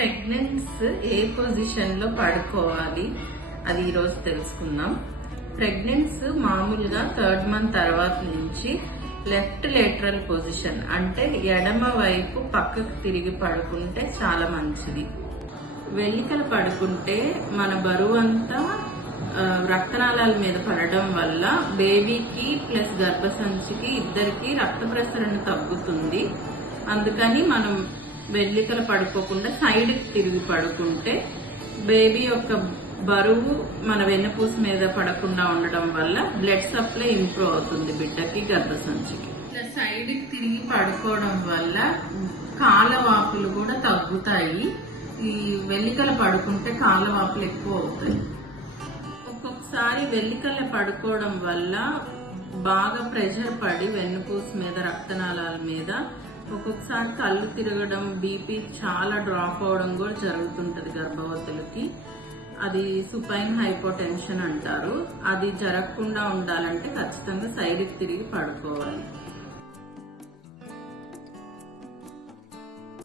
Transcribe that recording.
ప్రెగ్నెన్స్ ఏ position లో పడుకోవాలి అది ఈరోజు తెలుసుకుందాం. ప్రెగ్నెన్స్ మామూలుగా 3rd మంత్ తర్వాత నుంచి లెఫ్ట్ లేటరల్ పొజిషన్ అంటే ఎడమ వైపు పక్కకు తిరిగి పడుకుంటే చాలా మంచిది. వెల్లికలు పడుకుంటే మన బరువు అంతా రక్తనాళాల మీద పడడం వల్ల బేబీకి ప్లస్ గర్భసంచికి ఇద్దరికి రక్త ప్రసరణ తగ్గుతుంది. అందుకని మనం వెల్లికలు పడుకోకుండా సైడ్ తిరిగి పడుకుంటే బేబీ యొక్క బరువు మన వెన్నుపూస మీద పడకుండా ఉండడం వల్ల బ్లడ్ సప్లై ఇంప్రూవ్ అవుతుంది బిడ్డకి గర్భసంచికి. ఇలా సైడ్ తిరిగి పడుకోవడం వల్ల కాలవాపులు కూడా తగ్గుతాయి. ఈ వెల్లికలు పడుకుంటే కాలవాపులు ఎక్కువ అవుతాయి. ఒక్కొక్కసారి వెల్లికల పడుకోవడం వల్ల బాగా ప్రెషర్ పడి వెన్నుపూస మీద రక్తనాళాల మీద ఒక్కొక్కసారి కళ్ళు తిరగడం, బీపీ చాలా డ్రాప్ అవడం కూడా జరుగుతుంటది గర్భవతులకి. అది సుపైన్ హైపోటెన్షన్ అంటారు. అది జరగకుండా ఉండాలంటే ఖచ్చితంగా సైడ్కి తిరిగి పడుకోవాలి.